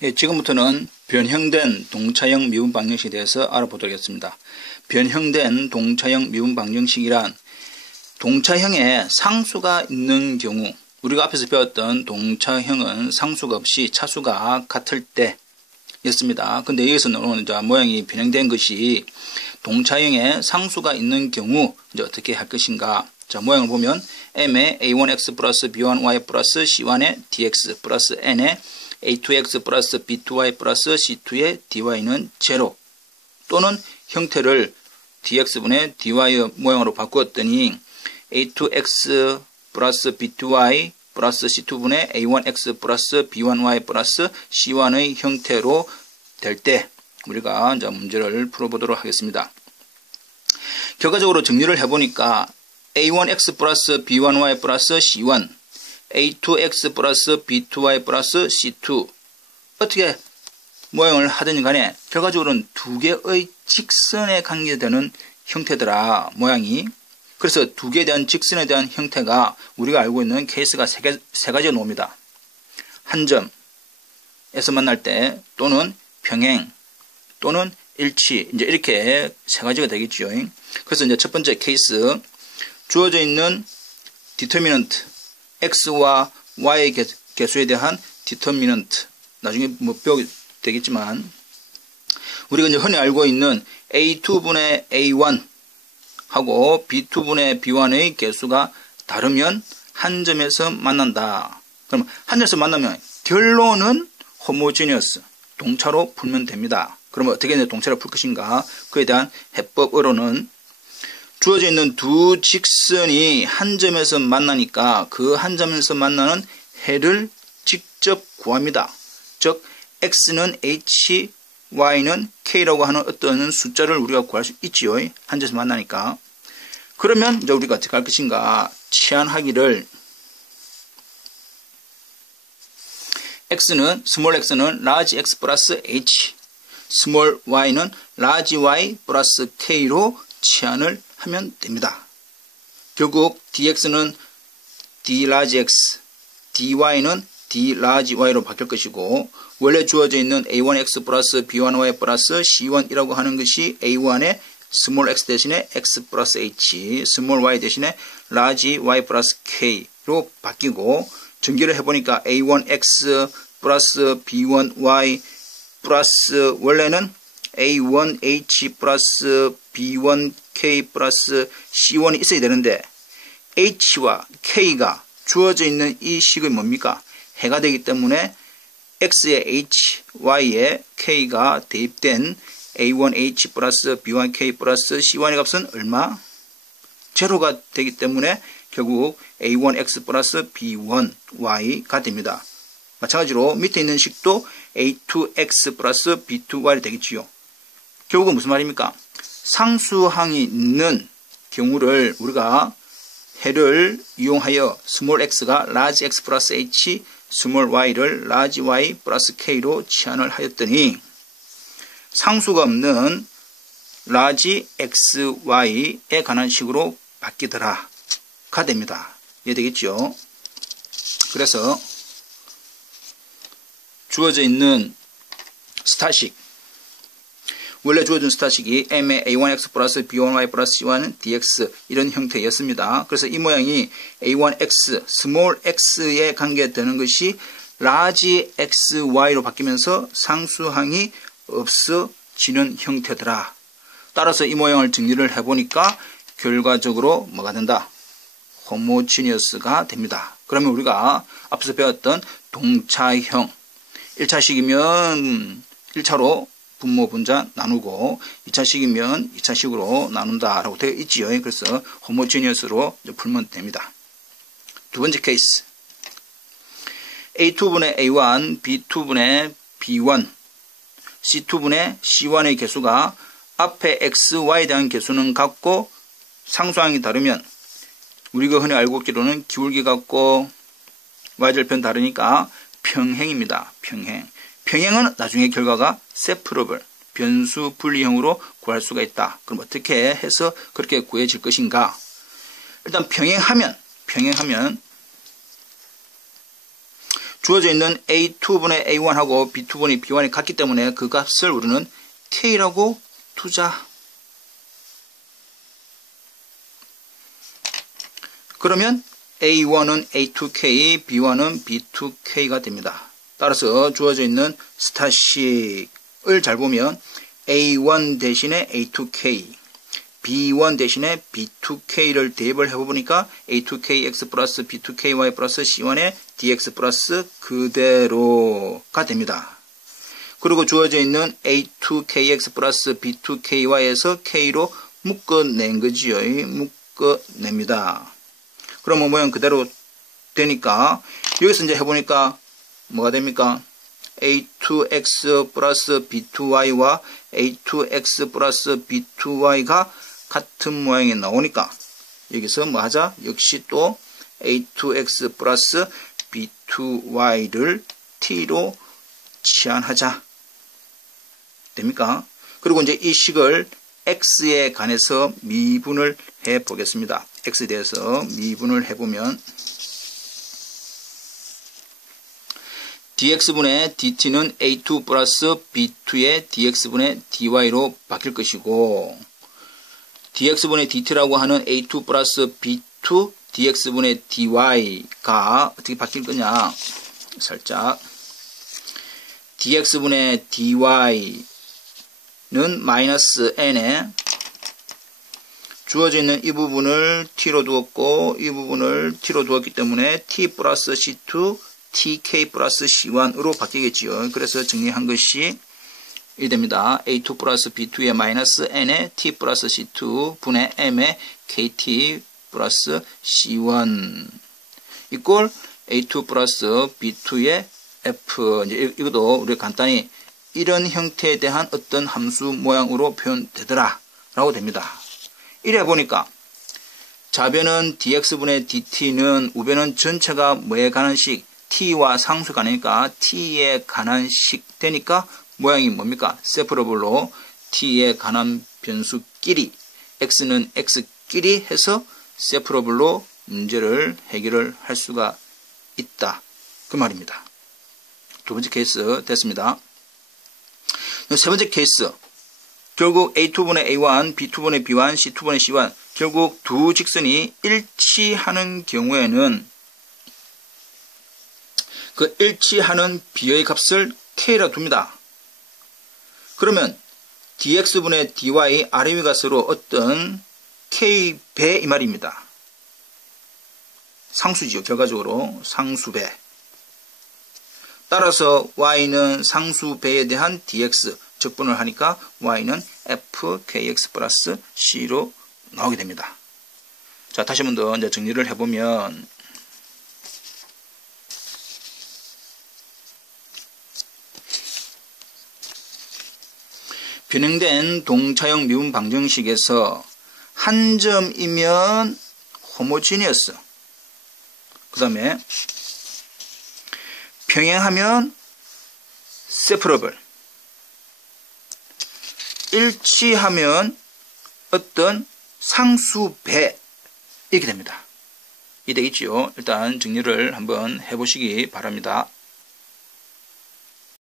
지금부터는 변형된 동차형 미분 방정식에 대해서 알아보도록 하겠습니다. 변형된 동차형 미분 방정식이란 동차형에 상수가 있는 경우, 우리가 앞에서 배웠던 동차형은 상수가 없이 차수가 같을 때 였습니다. 근데 여기서는 이제 모양이 변형된 것이 동차형에 상수가 있는 경우 이제 어떻게 할 것인가. 자, 모양을 보면 m에 a1x 플러스 b1y 플러스 c1의 dx 플러스 n에 a2x 플러스 b2y 플러스 c2의 dy는 제로, 또는 형태를 dx분의 dy 모양으로 바꾸었더니 a2x 플러스 b2y 플러스 c2분의 a1x 플러스 b1y 플러스 c1의 형태로 될 때 우리가 이제 문제를 풀어보도록 하겠습니다. 결과적으로 정리를 해보니까 a1x 플러스 b1y 플러스 c1, a2x 플러스 b2y 플러스 c2 어떻게 모양을 하든 간에 결과적으로는 두 개의 직선에 관계되는 형태더라, 모양이. 그래서 두 개에 대한 직선에 대한 형태가 우리가 알고 있는 케이스가 세 가지가 나옵니다. 한 점에서 만날 때, 또는 평행, 또는 일치, 이제 이렇게 세 가지가 되겠죠. 그래서 이제 첫 번째 케이스, 주어져 있는 디터미넌트, x와 y의 개수에 대한 디터미넌트, 나중에 뭐 배우게 되겠지만, 우리가 이제 흔히 알고 있는 a2분의 a1 하고 b2분의 b1의 개수가 다르면 한 점에서 만난다. 그럼 한 점에서 만나면 결론은 호모지니어스, 동차로 풀면 됩니다. 그러면 어떻게 동차로 풀 것인가? 그에 대한 해법으로는 주어져 있는 두 직선이 한 점에서 만나니까 그 한 점에서 만나는 해를 직접 구합니다. 즉 x는 h, y는 k라고 하는 어떤 숫자를 우리가 구할 수 있지요. 한 점에서 만나니까. 그러면 이제 우리가 어떻게 할 것인가? 치환하기를 스몰 x는 라지 x 플러스 h, 스몰 y는 라지 y 플러스 k로 치환을 하면 됩니다. 결국 dx는 d 라지 x, dy는 d 라지 y로 바뀔 것이고, 원래 주어져 있는 a1x 플러스 b1y 플러스 c1이라고 하는 것이 a1의 스몰 x 대신에 x 플러스 h, 스몰 y 대신에 라지 y 플러스 k로 바뀌고, 전개를 해보니까 a1x 플러스 b1y 플러스 원래는 a1h 플러스 b1k 플러스 c1이 있어야 되는데 h와 k가 주어져 있는 이 식이 뭡니까? 해가 되기 때문에 x의 h, y의 k가 대입된 a1h 플러스 b1k 플러스 c1의 값은 얼마? 제로가 되기 때문에 결국 a1x 플러스 b1y가 됩니다. 마찬가지로 밑에 있는 식도 a2x 플러스 b2y 되겠지요. 결국은 무슨 말입니까? 상수항이 있는 경우를 우리가 해를 이용하여 스몰 x가 라지 x 플러스 h, 스몰 y를 라지 y 플러스 k로 치환을 하였더니 상수가 없는 라지 x, y에 관한 식으로 바뀌더라 가 됩니다. 이해되겠죠? 그래서 주어져 있는 스타식, 원래 주어진 스타식이 m의 a1x 플러스 b1y 플러스 c1은 dx 이런 형태였습니다. 그래서 이 모양이 a1x, 스몰 x에 관계되는 것이 라지 x, y로 바뀌면서 상수항이 없어지는 형태더라. 따라서 이 모양을 정리를 해보니까 결과적으로 뭐가 된다? 호모지니어스가 됩니다. 그러면 우리가 앞서 배웠던 동차형, 1차식이면 1차로 분모 분자 나누고 2차식이면 2차식으로 나눈다 라고 되어 있지요. 그래서 호모지니어스로 풀면 됩니다. 두 번째 케이스, a2분의 a1, b2분의 b1, c2분의 c1의 개수가 앞에 x, y에 대한 개수는 같고 상수항이 다르면 우리가 흔히 알고 있기로는 기울기 같고 y절편 다르니까 평행입니다. 평행. 평행은 나중에 결과가 세퍼러블, 변수 분리형으로 구할 수가 있다. 그럼 어떻게 해서 그렇게 구해질 것인가? 일단 평행하면 주어져 있는 A2분의 A1하고 B2분의 B1이 같기 때문에 그 값을 우리는 K라고 두자. 그러면 A1은 A2K, B1은 B2K가 됩니다. 따라서 주어져 있는 스타식을 잘 보면 A1 대신에 A2K, B1 대신에 B2K를 대입을 해보니까 A2KX 플러스 B2KY 플러스 C1의 DX 플러스 그대로가 됩니다. 그리고 주어져 있는 A2KX 플러스 B2KY에서 K로 묶어낸 거지요. 묶어냅니다. 그러면 모양 그대로 되니까 여기서 이제 해보니까 뭐가 됩니까? A2X 플러스 B2Y와 A2X 플러스 B2Y가 같은 모양이 나오니까 여기서 뭐 하자? 역시 또 A2X 플러스 B2Y를 T로 치환하자. 됩니까? 그리고 이제 이 식을 X에 관해서 미분을 해 보겠습니다. X에 대해서 미분을 해보면 dx분의 dt는 a2 플러스 b2의 dx분의 dy로 바뀔 것이고 dx분의 dt라고 하는 a2 플러스 b2 dx분의 dy가 어떻게 바뀔 거냐. 살짝 dx분의 dy는 마이너스 n에 주어져 있는 이 부분을 t로 두었고 이 부분을 t로 두었기 때문에 t 플러스 c2 tk 플러스 c1으로 바뀌겠지요. 그래서 정리한 것이 이 됩니다. a2 플러스 b2의 마이너스 n의 t 플러스 c2 분의 m의 kt 플러스 c1 이꼴 a2 플러스 b2의 f. 이제 이것도 우리가 간단히 이런 형태에 대한 어떤 함수 모양으로 표현되더라 라고 됩니다. 이래 보니까 좌변은 dx분의 dt는 우변은 전체가 뭐에 관한 식? t와 상수 가니까 t에 관한 식 되니까 모양이 뭡니까? 세퍼러블로 t에 관한 변수끼리 x는 x끼리 해서 세퍼러블로 문제를 해결을 할 수가 있다. 그 말입니다. 두 번째 케이스 됐습니다. 세 번째 케이스 결국 A2분의 A1, B2분의 B1, C2분의 C1 결국 두 직선이 일치하는 경우에는 그 일치하는 B의 값을 K라 둡니다. 그러면 dx분의 dy 아래 위 값으로 어떤 K배 이 말입니다. 상수지요. 결과적으로 상수배. 따라서 y는 상수배에 대한 dx 적분을 하니까 y는 fkx 플러스 c로 나오게 됩니다. 자, 다시 한 번 더 이제 정리를 해보면 변형된 동차형 미분 방정식에서 한 점이면 호모지니어스. 그 다음에 평행하면 세퍼러블. 일치하면 어떤 상수배 이렇게 됩니다. 이 되겠지요. 일단 정리를 한번 해보시기 바랍니다.